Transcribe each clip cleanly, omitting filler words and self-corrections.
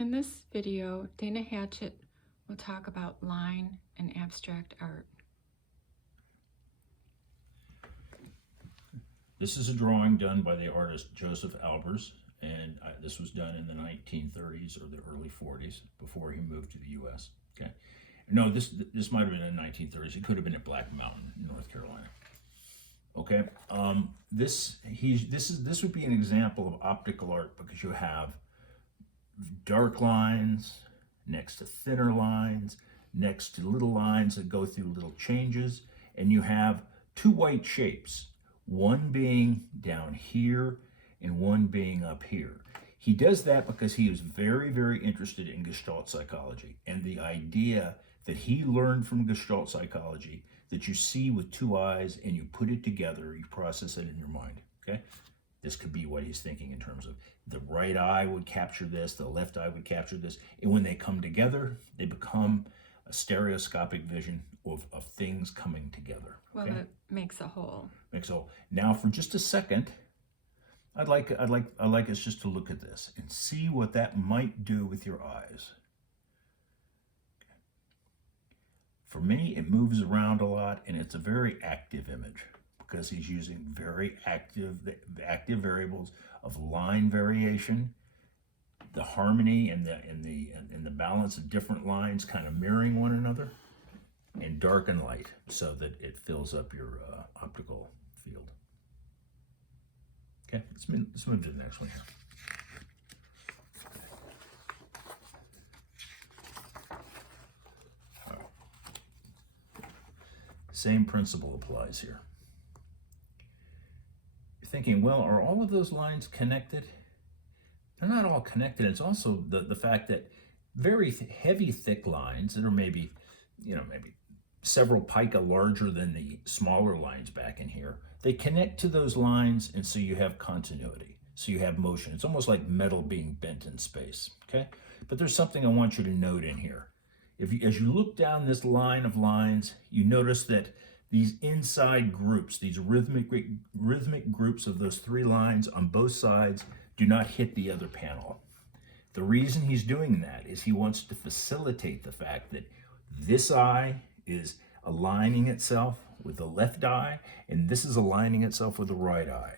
In this video, Dana Hatchett will talk about line and abstract art. This is a drawing done by the artist Josef Albers, and this was done in the 1930s or the early 40s before he moved to the U.S. Okay, no, this might have been in the 1930s. It could have been at Black Mountain, North Carolina. Okay, this would be an example of optical art because you have dark lines next to thinner lines, next to little lines that go through little changes, and you have two white shapes, one being down here and one being up here. He does that because he was very, very interested in Gestalt psychology and the idea that he learned from Gestalt psychology that you see with two eyes and you put it together, you process it in your mind, okay? This could be what he's thinking in terms of the right eye would capture this, the left eye would capture this, and when they come together, they become a stereoscopic vision of things coming together. Okay? Well, it makes a whole. Makes a whole. Now, for just a second, I'd like us just to look at this and see what that might do with your eyes. For me, it moves around a lot, and it's a very active image because he's using very active variables of line variation, the harmony and the balance of different lines kind of mirroring one another, and dark and light so that it fills up your optical field. Okay, let's move to the next one here. Same principle applies here. You're thinking, well, are all of those lines connected? They're not all connected. It's also the fact that very heavy, thick lines that are maybe several pica larger than the smaller lines back in here, they connect to those lines, and so you have continuity. So you have motion. It's almost like metal being bent in space, okay? But there's something I want you to note in here. As you look down this line of lines, you notice that these inside groups, these rhythmic groups of those three lines on both sides do not hit the other panel. The reason he's doing that is he wants to facilitate the fact that this eye is aligning itself with the left eye, and this is aligning itself with the right eye.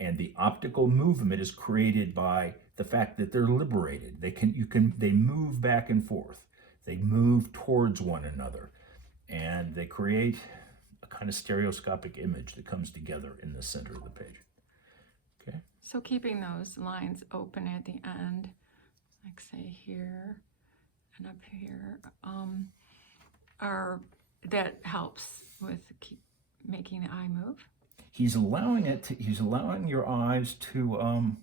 And the optical movement is created by the fact that they're liberated. They move back and forth. They move towards one another, and they create a kind of stereoscopic image that comes together in the center of the page. Okay. So keeping those lines open at the end, like say here and up here, that helps with making the eye move. He's allowing your eyes to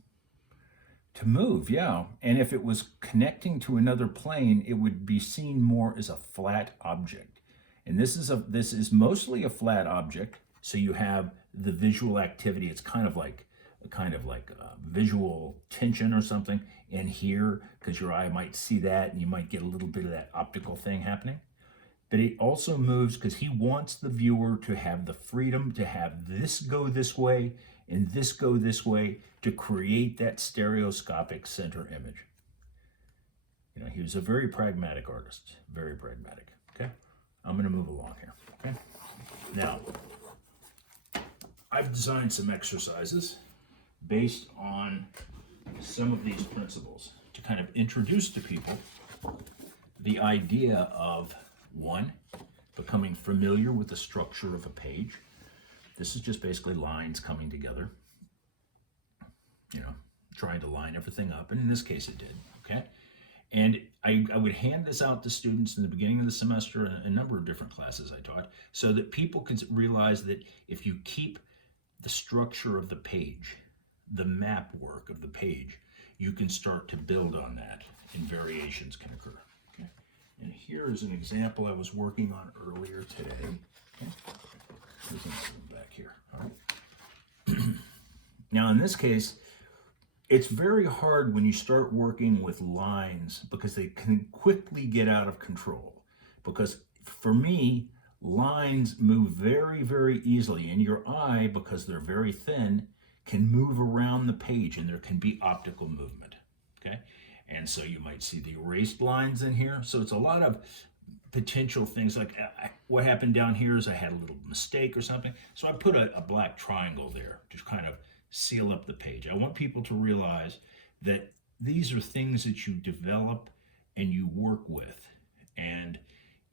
move, yeah. And if it was connecting to another plane, it would be seen more as a flat object. And this is mostly a flat object. So you have the visual activity. It's kind of like visual tension or something in here, because your eye might see that, and you might get a little bit of that optical thing happening. But it also moves because he wants the viewer to have the freedom to have this go this way and this go this way to create that stereoscopic center image. You know, he was a very pragmatic artist, very pragmatic, okay? I'm gonna move along here, okay? Now, I've designed some exercises based on some of these principles to kind of introduce to people the idea of, one, becoming familiar with the structure of a page. This is just basically lines coming together, trying to line everything up, and in this case it did, okay? And I would hand this out to students in the beginning of the semester in a number of different classes I taught, so that people can realize that if you keep the structure of the page, the map work of the page, you can start to build on that, and variations can occur, okay? And here is an example I was working on earlier today. Okay? Back here. All right. Now, in this case, it's very hard when you start working with lines because they can quickly get out of control. Because for me, lines move very, very easily, and your eye, because they're very thin, can move around the page, and there can be optical movement. Okay, And so you might see the erased lines in here. So it's a lot of potential things like what happened down here is I had a little mistake or something. So I put a black triangle there to kind of seal up the page. I want people to realize that these are things that you develop and you work with. And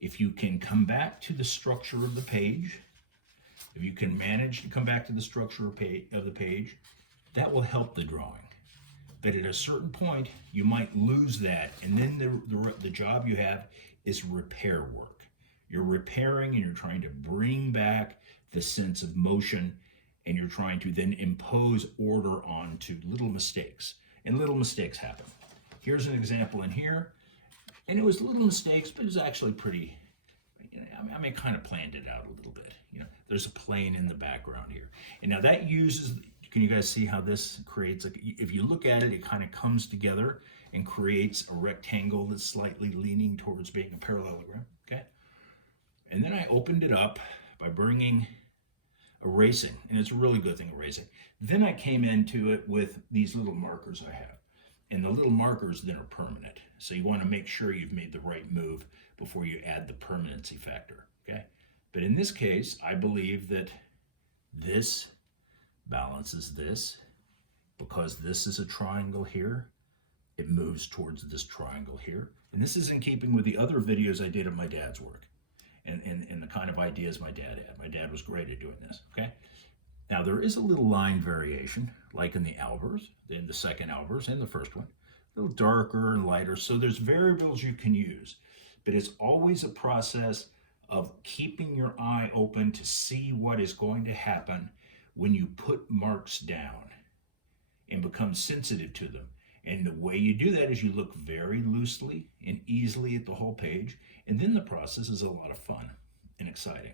if you can come back to the structure of the page, if you can manage to come back to the structure of the page, that will help the drawing. But at a certain point, you might lose that, and then the job you have is repair work. You're repairing and you're trying to bring back the sense of motion, and you're trying to then impose order onto little mistakes. And little mistakes happen. Here's an example in here, and it was little mistakes, but it was actually pretty, I mean, kind of planned it out a little bit. There's a plane in the background here. And now that uses, can you guys see how this creates, if you look at it, it kind of comes together and creates a rectangle that's slightly leaning towards being a parallelogram, okay? And then I opened it up by erasing, and it's a really good thing, erasing. Then I came into it with these little markers I have. And the little markers then are permanent. So you want to make sure you've made the right move before you add the permanency factor, okay? But in this case, I believe that this balances this. Because this is a triangle here, it moves towards this triangle here. And this is in keeping with the other videos I did of my dad's work and the kind of ideas my dad had. My dad was great at doing this, okay? Now there is a little line variation, like in the Albers, in the second Albers and the first one, a little darker and lighter. So there's variables you can use, but it's always a process of keeping your eye open to see what is going to happen when you put marks down and become sensitive to them. And the way you do that is you look very loosely and easily at the whole page, and then the process is a lot of fun and exciting.